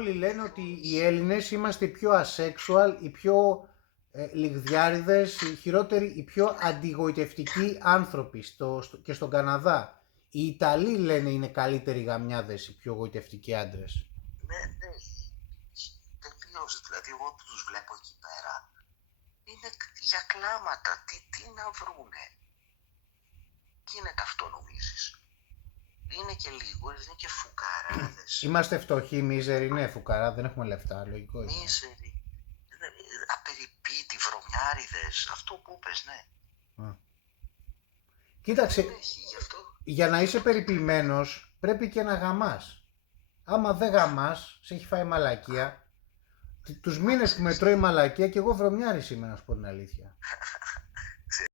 όλοι λένε ότι οι Έλληνες είμαστε οι πιο asexual, οι πιο λιγδιάριδες, οι χειρότεροι, οι πιο αντιγοητευτικοί άνθρωποι και στον Καναδά. Οι Ιταλοί λένε είναι καλύτεροι γαμιάδες, οι πιο γοητευτικοί άντρες. Ναι, τελείως. Δηλαδή, εγώ που τους βλέπω εκεί πέρα, είναι για κλάματα. Τι να βρούνε. Γίνεται αυτό, νομίζεις? Είναι και λίγο, είναι και φουκαράδες. Είμαστε φτωχοί, μίζεροι, ναι, φουκαρά, δεν έχουμε λεφτά, λογικό είναι. Μίζεροι, απεριπίτοι, βρωμιάριδες, αυτό που είπες, ναι. Κοίταξε, Δεν έχει γι' αυτό. για να είσαι περιποιημένος πρέπει και να γαμάς. Άμα δεν γαμάς, σε έχει φάει μαλακία. Τους μήνες που με τρώει μαλακία και εγώ βρωμιάρης είμαι, να σου πω την αλήθεια.